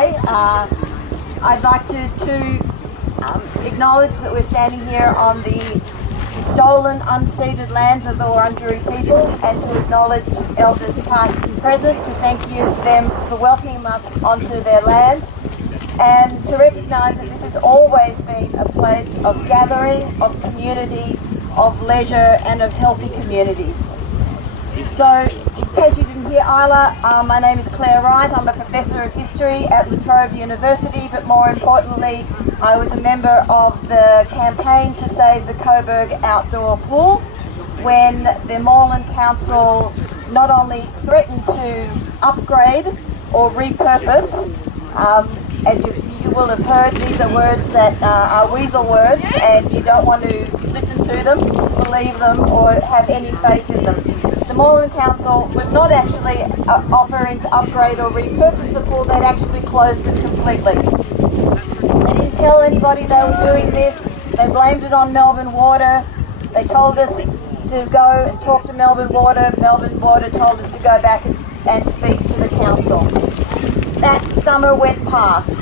today. I'd like to acknowledge that we're standing here on the stolen, unceded lands of the Wurundjeri people, and to acknowledge elders past and present, to thank them for welcoming us onto their land, and to recognise that this has always been a place of gathering, of community, of leisure and of healthy communities. So, in case you didn't hear Isla, my name is Clare Wright. I'm a Professor of History at La Trobe University, but more importantly, I was a member of the campaign to save the Fawkner Outdoor Pool when the Moreland Council not only threatened to upgrade or repurpose, as you will have heard, these are words that are weasel words, and you don't want to listen to them, believe them, or have any faith in them. The Moreland Council was not actually offering to upgrade or repurpose the pool, they'd actually closed it completely. They didn't tell anybody they were doing this, they blamed it on Melbourne Water, they told us to go and talk to Melbourne Water told us to go back and speak to the council. That summer went past.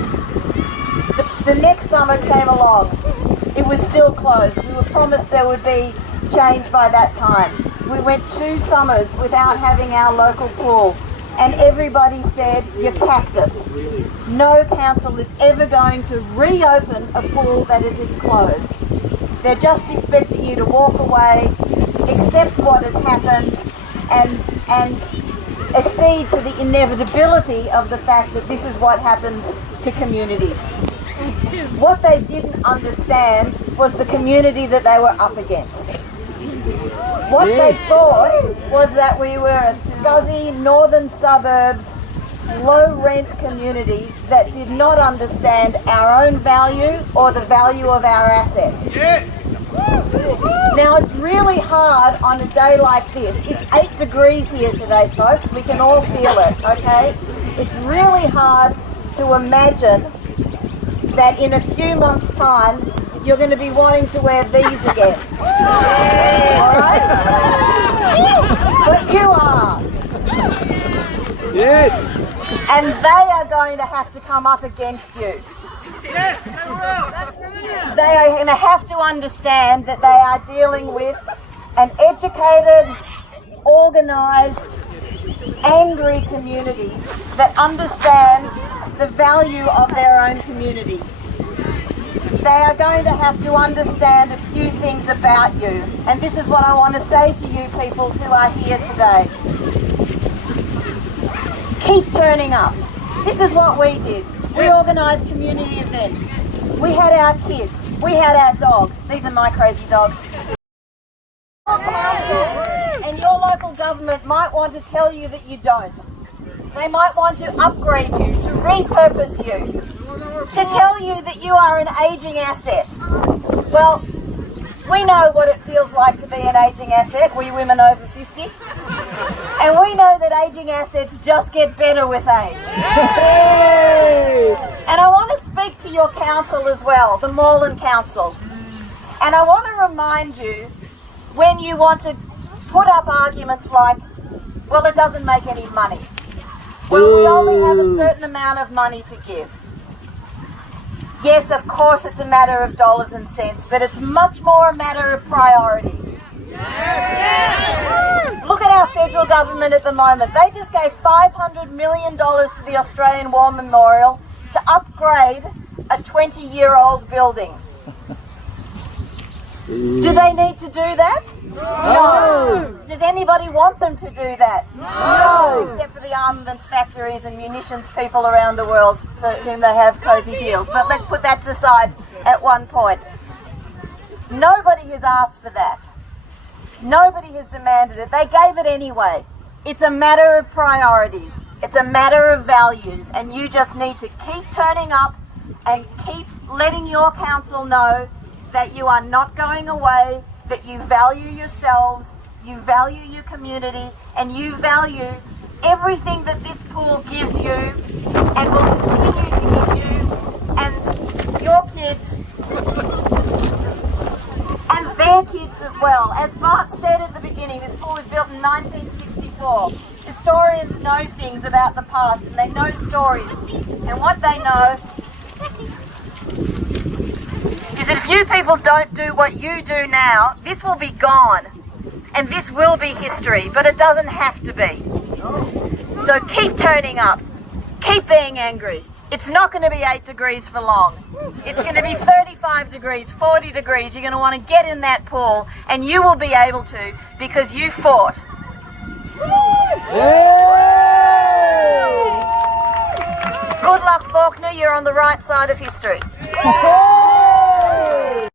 The next summer came along, it was still closed. We were promised there would be change by that time. We went 2 summers without having our local pool, and everybody said, you packed us. No council is ever going to reopen a pool that it is closed. They're just expecting you to walk away, accept what has happened, and accede to the inevitability of the fact that this is what happens to communities. What they didn't understand was the community that they were up against. What they thought was that we were a scuzzy northern suburbs, low-rent community that did not understand our own value or the value of our assets. Now, it's really hard on a day like this. It's 8 degrees here today, folks. We can all feel it, okay? It's really hard to imagine that in a few months' time, you're going to be wanting to wear these again. Alright? But you are. Yes. And they are going to have to come up against you. Yes, they will. They are going to have to understand that they are dealing with an educated, organised, angry community that understands the value of their own community. They are going to have to understand a few things about you. And this is what I want to say to you people who are here today. Keep turning up. This is what we did. We organised community events. We had our kids. We had our dogs. These are my crazy dogs. Your council and your local government might want to tell you that you don't. They might want to upgrade you, to repurpose you, to tell you that you are an ageing asset. Well, we know what it feels like to be an ageing asset, we women over 50. And we know that ageing assets just get better with age. And I want to speak to your council as well, the Moreland Council. And I want to remind you, when you want to put up arguments like, well, it doesn't make any money. Well, we only have a certain amount of money to give. Yes, of course it's a matter of dollars and cents, but it's much more a matter of priorities. Yes. Look at our federal government at the moment. They just gave $500 million to the Australian War Memorial to upgrade a 20-year-old building. Do they need to do that? No. Does anybody want them to do that? No. Except for the armaments factories and munitions people around the world for whom they have cosy deals. But let's put that aside at one point. Nobody has asked for that. Nobody has demanded it. They gave it anyway. It's a matter of priorities. It's a matter of values. And you just need to keep turning up and keep letting your council know that you are not going away, that you value yourselves, you value your community, and you value everything that this pool gives you and will continue to give you and your kids and their kids as well. As Bart said at the beginning, this pool was built in 1964. Historians know things about the past and they know stories. And what they know is that if you people don't do what you do now, this will be gone. And this will be history, but it doesn't have to be. So keep turning up. Keep being angry. It's not going to be 8 degrees for long. It's going to be 35 degrees, 40 degrees. You're going to want to get in that pool, and you will be able to because you fought. Good luck, Fawkner. You're on the right side of history.